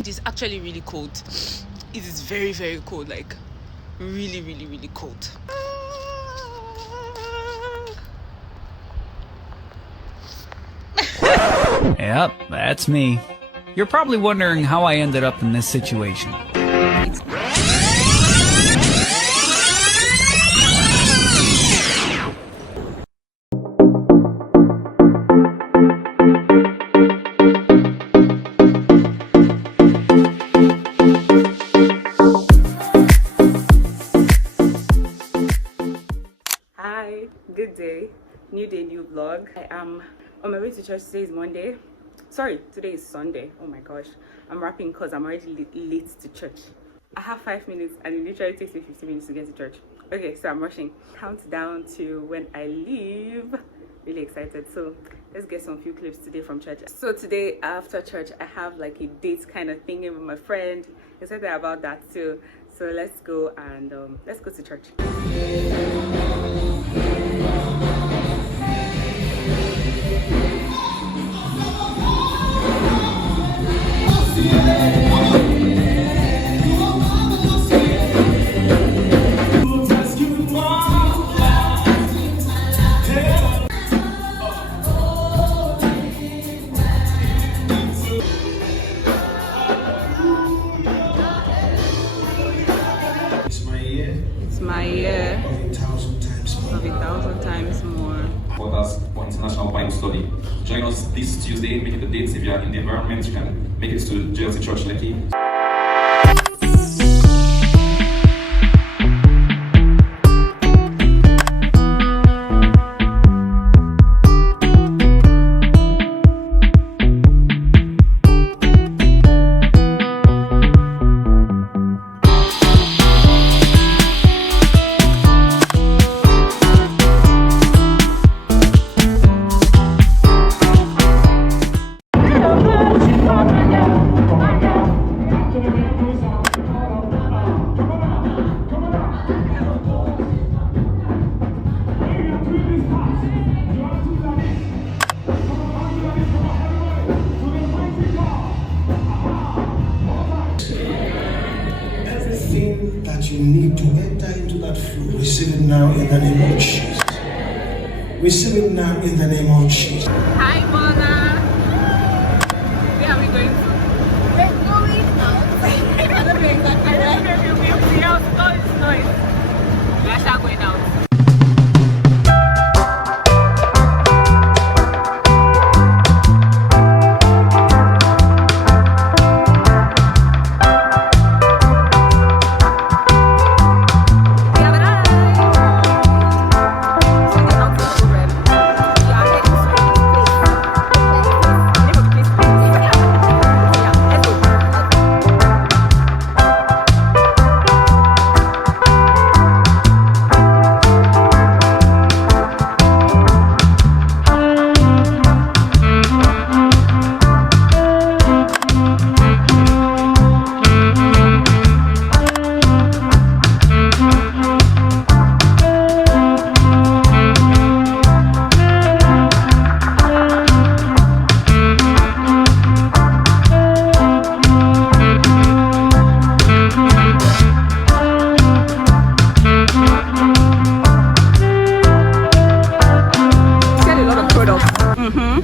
It is actually really cold. It is very, very cold, like really, really, really cold. Yep, that's me. You're probably wondering how I ended up in this situation. Hi, good day, new day, new vlog. I am on my way to church. Today is Monday. Sorry, today is Sunday. Oh my gosh, I'm rapping because I'm already late to church. I have 5 minutes and it literally takes me 15 minutes to get to church. Okay, so I'm rushing. Countdown to when I leave. Really excited. So let's get some few clips today from church. So today after church, I have like a date kind of thing with my friend. Excited about that too. So let's go and let's go to church. It's my year of 1,000 times more. For us for international Bible study. Join us this Tuesday, make it the date. If you are in the environment, you can make it to GRWM Church Lekki. Everything that you need to enter into that flow, receive it now in the name of Jesus. Receive it now in the name of Jesus. Hi, mother. Where are we going to? We're going out. I don't know exactly. I don't know if you'll be out. Noise. We are actually going out.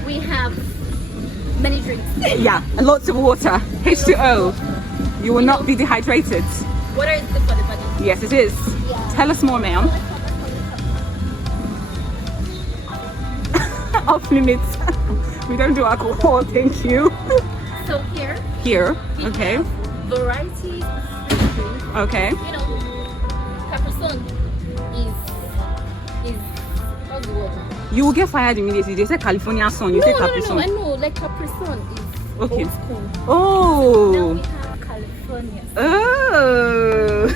We have many drinks. Yeah, and lots of water. H2O. You will not be dehydrated. Water is good for the body. Yes, it is. Yeah. Tell us more, ma'am. Off limits. We don't do alcohol, thank you. So here, Here, we okay. have varieties of fruit drinks. Okay. You know, Capri-Sun is what's the word? You will get fired immediately. They say California sun, you say Capri No, Sun. I know. Like Capri-Sun is Okay. old school. Now Oh. we have California. Oh.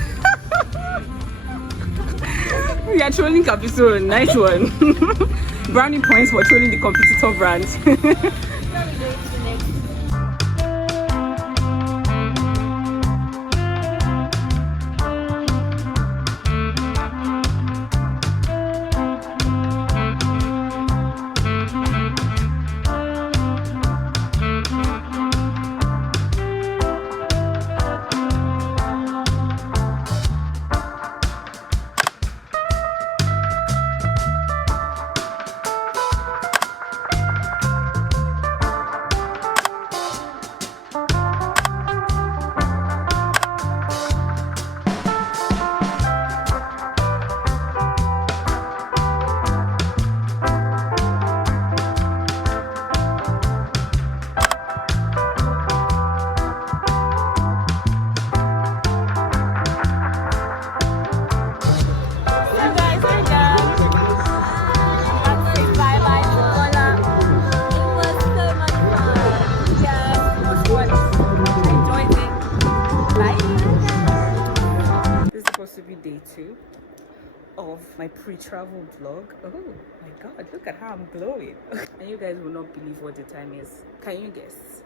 We are trolling Capri Sun. Nice one. Brownie points for trolling the competitor brand. Now we go to the next. day 2 of my pre-travel vlog. Oh my god, look at how I'm glowing. And you guys will not believe what the time is. Can you guess?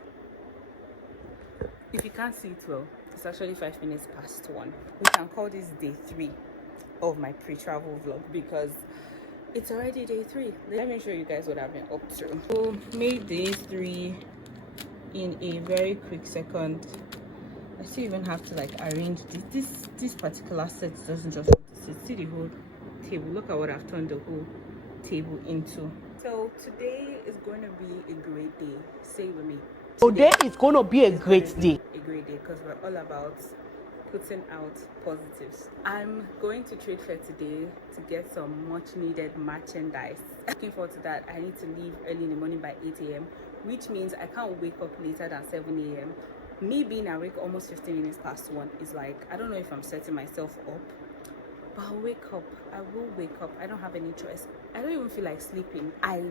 If you can't see it well, it's actually 5 minutes past 1. We can call this day 3 of my pre-travel vlog because it's already day 3. Let me show you guys what I've been up to. So made day 3 in a very quick second. I still even have to like arrange this particular set. Doesn't just want to sit. See the whole table. Look at what I've turned the whole table into. So today is going to be a great day. Say with me. Today is going to be a great day. A great day because we're all about putting out positives. I'm going to trade fair today to get some much needed merchandise. Looking forward to that. I need to leave early in the morning by 8 a.m. which means I can't wake up later than 7 a.m. Me being awake almost 15 minutes past 1 is like, I don't know if I'm setting myself up, but I'll wake up. I will wake up. I don't have any choice. I don't even feel like sleeping. I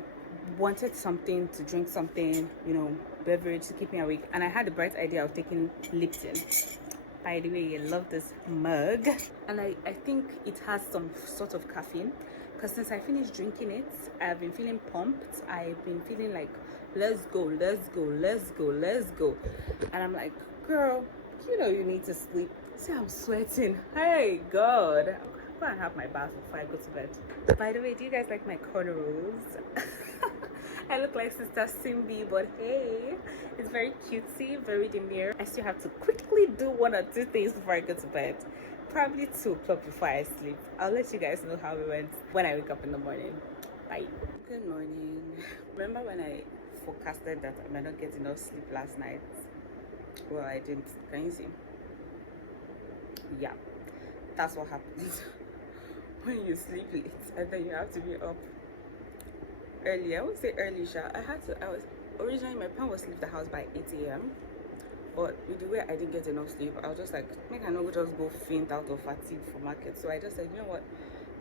wanted something to drink, something, you know, beverage to keep me awake, and I had the bright idea of taking Lipton. By the way, I love this mug, and I think it has some sort of caffeine because since I finished drinking it, I've been feeling pumped. I've been feeling like, let's go, let's go, let's go, let's go. And I'm like, girl, you know you need to sleep. See, I'm sweating. Hey, God. I'm gonna have my bath before I go to bed. By the way, do you guys like my cornrows? I look like Sister Simbi, but hey, it's very cutesy, very demure. I still have to quickly do 1 or 2 things before I go to bed. Probably 2 o'clock before I sleep. I'll let you guys know how it went when I wake up in the morning. Bye. Good morning. Remember when I forecasted that I might not get enough sleep last night? Well, I didn't. Can you see? Yeah, that's what happens when you sleep late and then you have to be up early. I would say early, Sha. I was originally, my plan was to leave the house by 8 a.m. but with the way I didn't get enough sleep, I was just like, make I not just go faint out of fatigue for market. So I just said, you know what,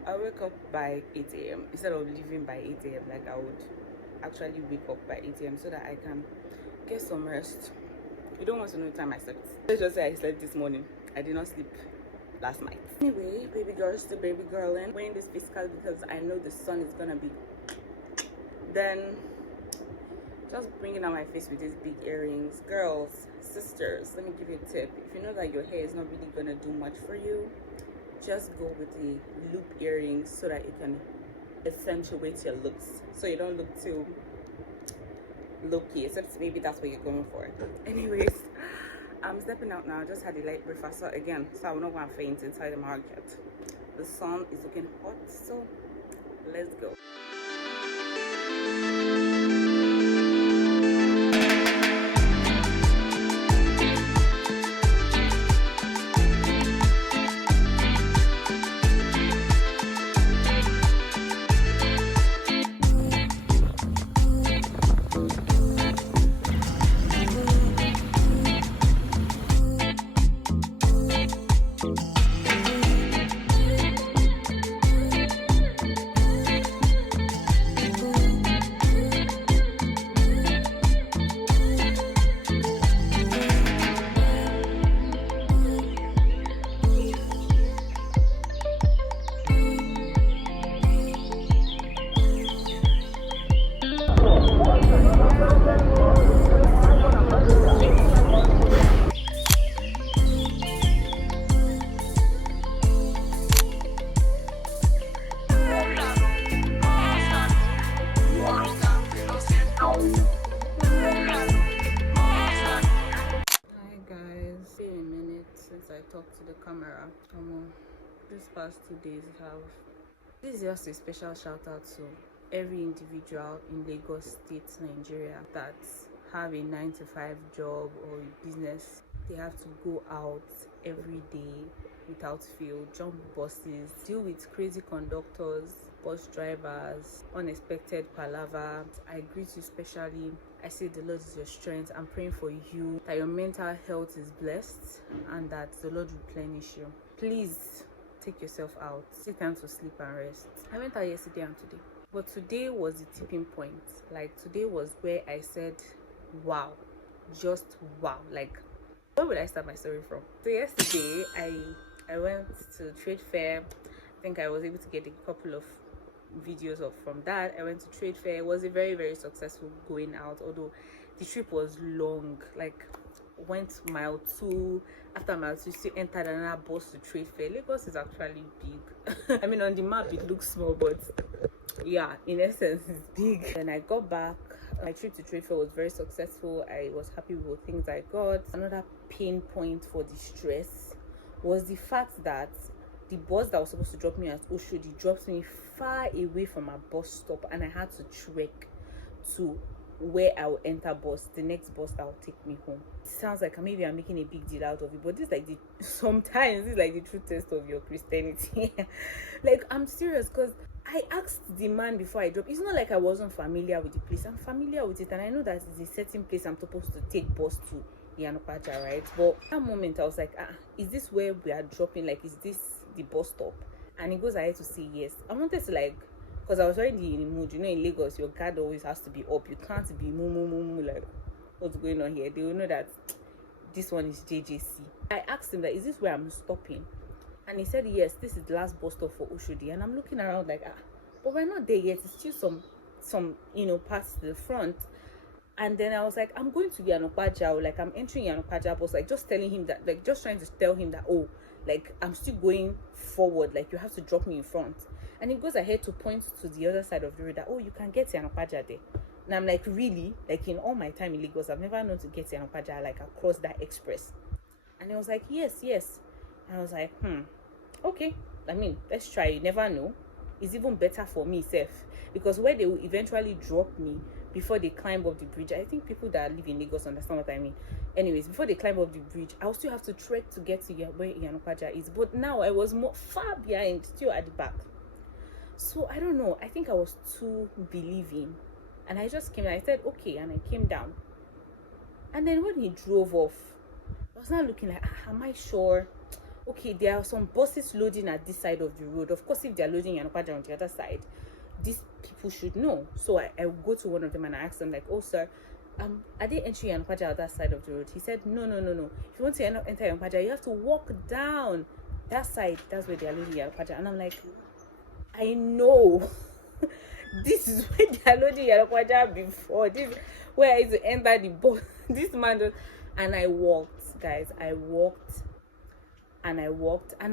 I'll wake up by 8 a.m. instead of leaving by 8 a.m. like I would actually wake up by 8 a.m. so that I can get some rest. You don't want to know the time I slept. Let's just say I slept this morning. I did not sleep last night. Anyway, baby girl still baby girl, and wearing this physical because I know the sun is gonna be. Then just bringing out my face with these big earrings. Girls, sisters, let me give you a tip. If you know that your hair is not really gonna do much for you, just go with the loop earrings so that it can accentuate your looks, so you don't look too low-key, except maybe that's what you're going for. Anyways, I'm stepping out now. I just had a light breakfast again, so I will not want to faint inside the market. The sun is looking hot, so let's go. Talk to the camera. This past 2 days this is just a special shout out to every individual in Lagos State, Nigeria that have a 9-to-5 job or a business. They have to go out every day without fail, jump buses, deal with crazy conductors, bus drivers, unexpected palaver. I greet you specially. I say the Lord is your strength. I'm praying for you, that your mental health is blessed and that the Lord will replenish you. Please take yourself out. Take time to sleep and rest. I went out yesterday and today, but today was the tipping point. Like, today was where I said, wow, just wow. Like, where would I start my story from? So yesterday, I went to trade fair. I think I was able to get a couple of videos of from that. I went to trade fair. It was a very, very successful going out, although the trip was long. Like, went mile 2. After mile 2, still entered another bus to trade fair. Lagos is actually big. I mean, on the map it looks small, but yeah, in essence it's big. And I got back. My trip to trade fair was very successful. I was happy with things I got. Another pain point for the stress was the fact that the bus that was supposed to drop me at Oshodi dropped me far away from a bus stop, and I had to trek to where I'll enter bus, the next bus that will take me home. It sounds like maybe I'm making a big deal out of it, but this is like sometimes this is like the true test of your Christianity. Like, I'm serious, because I asked the man before I dropped. It's not like I wasn't familiar with the place. I'm familiar with it, and I know that it's a certain place I'm supposed to take bus to, Yanopaja, right? But at that moment I was like, is this where we are dropping? Like, is this the bus stop? And he goes ahead to say yes. I wanted to, like, because I was already in the mood. You know, in Lagos your guard always has to be up. You can't be moo like, what's going on here? They will know that this one is JJC. I asked him that, is this where I'm stopping? And he said yes, this is the last bus stop for Oshodi. And I'm looking around like, but we're not there yet. It's still some past the front. And then I was like, I'm going to Yanopaja, like I'm entering Yanopaja bus, like just telling him that, like just trying to tell him that, oh, like I'm still going forward, like you have to drop me in front. And he goes ahead to point to the other side of the road that, oh, you can get to Yanopaja there. And I'm like, really? Like, in all my time in Lagos, I've never known to get to Yanopaja, like across that express. And he was like, yes. And I was like, okay, I mean, let's try. You never know. It's even better for me, self, because where they will eventually drop me before they climb up the bridge, I think people that live in Lagos understand what I mean. Anyways, before they climb up the bridge, I'll still have to trek to get to where Yanopaja is. But now I was more far behind, still at the back. So I don't know. I think I was too believing, and I just came. I said okay, and I came down. And then when he drove off, I was not looking like, am I sure? Okay, there are some buses loading at this side of the road. Of course, if they're loading Yanopaja on the other side, these people should know. So I go to one of them and I asked them, like, oh sir, are they entering Yanopaja on that side of the road? He said, no. If you want to enter Yanopaja, you have to walk down that side. That's where they're loading Yanopaja. And I'm like, I know. This is where they're loading Yanopaja before. This is where I used to enter the bus. This man just, and I walked, guys. I walked, and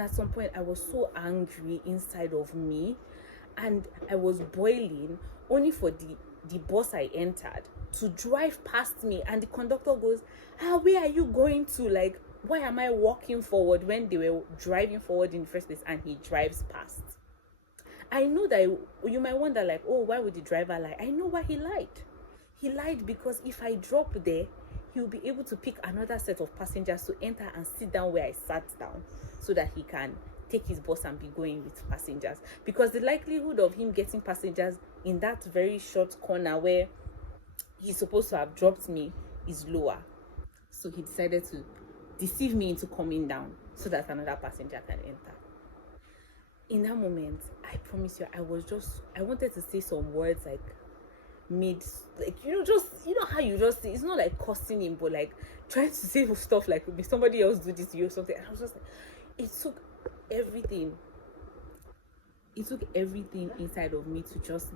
at some point I was so angry inside of me, and I was boiling, only for the bus I entered to drive past me, and the conductor goes, where are you going to? Like, why am I walking forward when they were driving forward in the first place? And he drives past. I know that you might wonder, like, oh, why would the driver lie? I know why he lied. He lied because if I drop there, he'll be able to pick another set of passengers to enter and sit down where I sat down, so that he can take his bus and be going with passengers. Because the likelihood of him getting passengers in that very short corner where he's supposed to have dropped me is lower. So he decided to deceive me into coming down so that another passenger can enter. In that moment, I promise you, I wanted to say some words like how you just say, it's not like cursing him, but like trying to say stuff like, may somebody else do this to you or something. And I was just like, it took everything inside of me to just,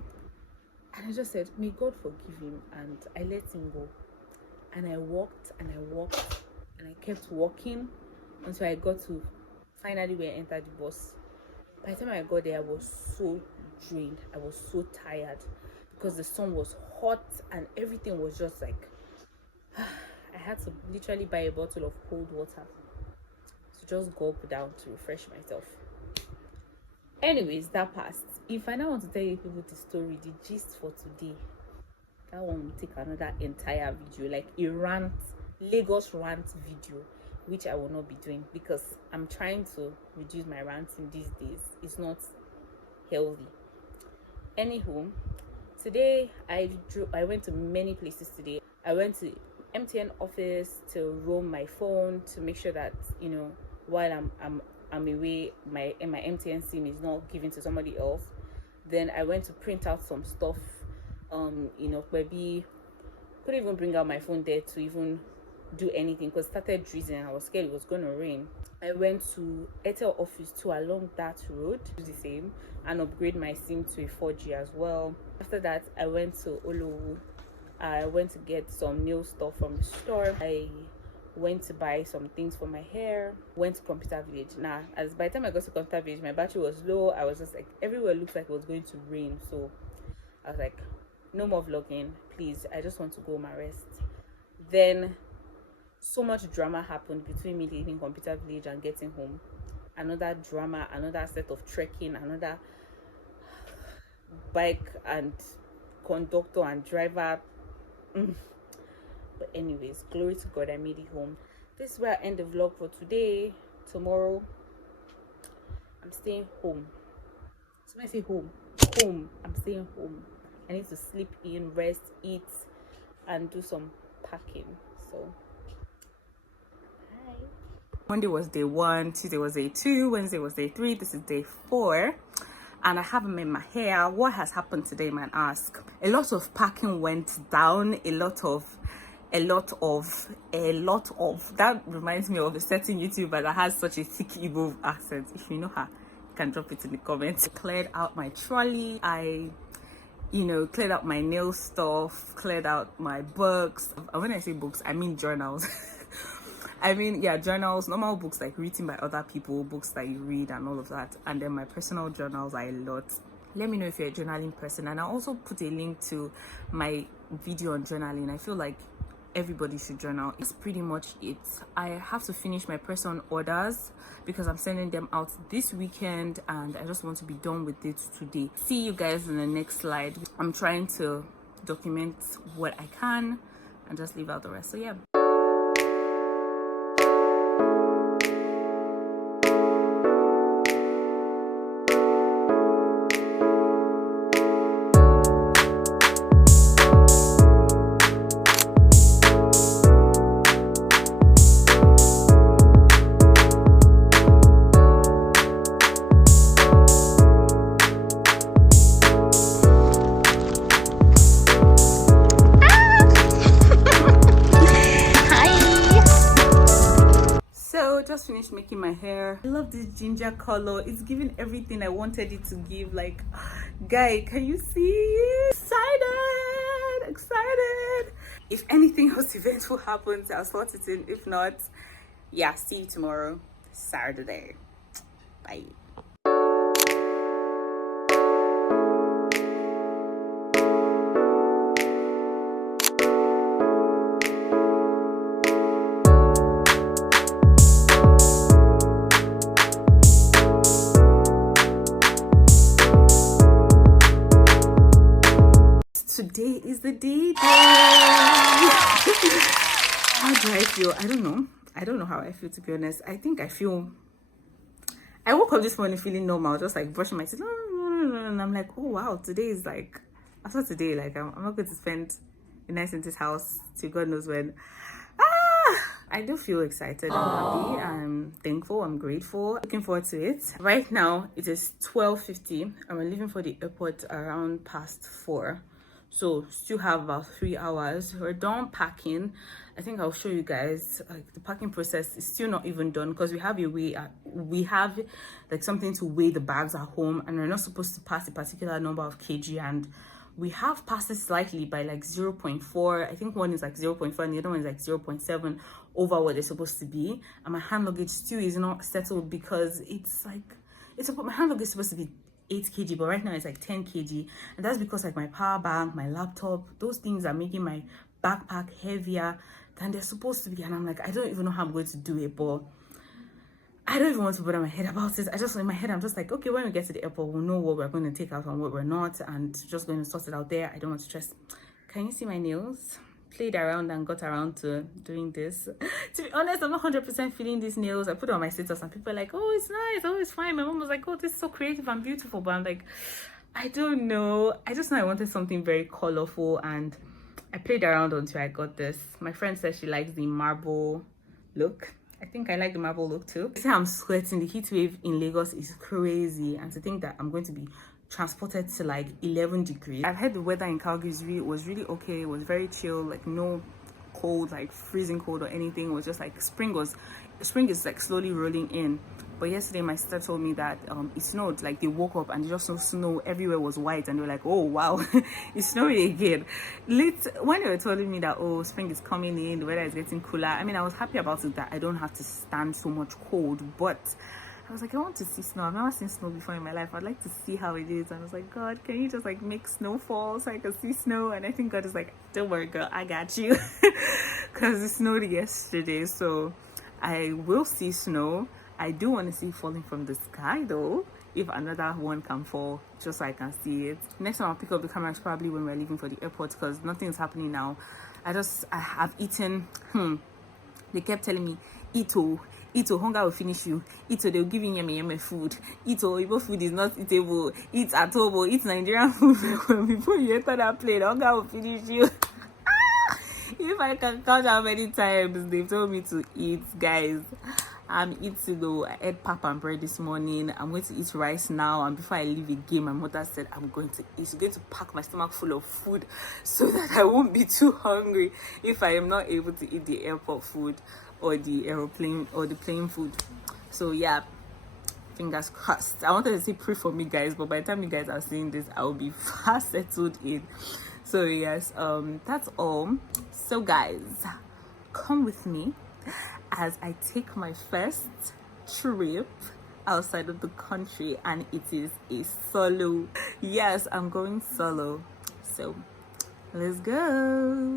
and I just said, may God forgive him, and I let him go. And I walked and I kept walking until I got to finally where I entered the bus. By the time I got there, I was so drained, I was so tired, because the sun was hot and everything was just like, I had to literally buy a bottle of cold water to just gulp down to refresh myself. Anyways, that passed. If I now want to tell you people the story, the gist for today, that one will take another entire video, like a Lagos rant video, which I will not be doing because I'm trying to reduce my ranting these days. It's not healthy. Anywho, today I went to many places today. I went to MTN office to roam my phone to make sure that, while I'm away, my MTN SIM is not given to somebody else. Then I went to print out some stuff. Maybe couldn't even bring out my phone there to even do anything because it started drizzling. I was scared it was going to rain. I went to Airtel office too along that road, do the same, and upgrade my SIM to a 4G as well. After that, I went to Olowu. I went to get some nail stuff from the store. I went to buy some things for my hair. Went to Computer Village. Now, as by the time I got to Computer Village, my battery was low. I was just like, everywhere looked like it was going to rain. So I was like, no more vlogging, please. I just want to go home and rest. Then so much drama happened between me leaving Computer Village and getting home. Another drama, another set of trekking, another bike and conductor and driver. But anyways, glory to God, I made it home. This is where I end the vlog for today. Tomorrow I'm staying home. So when I say home, I'm staying home. I need to sleep in, rest, eat, and do some packing. So bye. Monday was day 1, Tuesday was day 2, Wednesday was day 3, this is day 4. And I haven't made my hair. What has happened today, man? Ask. A lot of packing went down. A lot of. That reminds me of a certain YouTuber that has such a thick Igbo accent. If you know her, you can drop it in the comments. I cleared out my trolley. I, cleared out my nail stuff. Cleared out my books. And when I say books, I mean journals. Journals, normal books like written by other people, books that you read and all of that. And then my personal journals are a lot. Let me know if you're a journaling person. And I also put a link to my video on journaling. I feel like everybody should journal. It's pretty much it. I have to finish my person orders because I'm sending them out this weekend and I just want to be done with it today. See you guys in the next slide. I'm trying to document what I can and just leave out the rest. So yeah. Just finished making my hair. I love this ginger color. It's giving everything I wanted it to give. Like, guy, can you see? Excited. If anything else eventful happens, I'll slot it in. If not, yeah, see you tomorrow, Saturday. Bye. Today is the day. How do I feel? I don't know how I feel, to be honest. I woke up this morning feeling normal, just like brushing my teeth, and I'm like, oh wow, today is like, after today, like I'm not going to spend a night in this house till God knows when. I do feel excited and happy. I'm thankful, I'm grateful, looking forward to it. Right now it is 12:50 and we're leaving for the airport around past 4. So still have about 3 hours. We're done packing. I think I'll show you guys, like, the packing process is still not even done because we have like something to weigh the bags at home and we're not supposed to pass a particular number of kg, and we have passed it slightly by like 0.4. I think one is like 0.4 and the other one is like 0.7 over what they're supposed to be. And my hand luggage still is not settled because my hand luggage is supposed to be 8 kg, but right now it's like 10 kg, and that's because like my power bank, my laptop, those things are making my backpack heavier than they're supposed to be. And I'm like, I don't even know how I'm going to do it, but I don't even want to bother my head about it. In my head I'm just like, okay, when we get to the airport we'll know what we're going to take out and what we're not, and just going to sort it out there. I don't want to stress. Can you see my nails? Played around and got around to doing this. To be honest, I'm not 100% feeling these nails. I put it on my status and people are like, oh, it's nice, oh, it's fine. My mom was like, oh, this is so creative and beautiful, but I'm like, I don't know. I just know I wanted something very colorful and I played around until I got this. My friend said she likes the marble look. I think I like the marble look too. I'm sweating. The heat wave in Lagos is crazy, and to think that I'm going to be transported to like 11 degrees. I've heard the weather in Calgary was really okay. It was very chill, like no cold, like freezing cold or anything. It was just like spring is like slowly rolling in. But yesterday my sister told me that it snowed. Like they woke up and just saw snow everywhere was white, and they were like, oh wow, it's snowing again. When they were telling me that, oh, spring is coming in, the weather is getting cooler, I mean, I was happy about it, that I don't have to stand so much cold. But I was like, I want to see snow. I've never seen snow before in my life. I'd like to see how it is. And I was like, God, can you just like make snow fall so I can see snow? And I think God is like, don't worry, girl, I got you. Because it snowed yesterday, so I will see snow. I do want to see it falling from the sky though, if another one can fall, just so I can see it. Next time I'll pick up the camera is probably when we're leaving for the airport, because nothing is happening now. I have eaten. They kept telling me, Ito, hunger will finish you. Ito, they'll give you yummy food. Ito, Igbo food is not eatable. Eat atobo, eat Nigerian food. Before you enter that plane, hunger will finish you. If I can count how many times they've told me to eat, guys. I'm eating though. I ate pap and bread this morning. I'm going to eat rice now, and before I leave again, my mother said I'm going to pack my stomach full of food so that I won't be too hungry if I am not able to eat the airport food or the aeroplane or the plane food. So yeah, fingers crossed. I wanted to say pray for me, guys, but by the time you guys are seeing this, I will be fast settled in. So yes, that's all. So guys, come with me as I take my first trip outside of the country, and it is a solo. Yes, I'm going solo. So let's go.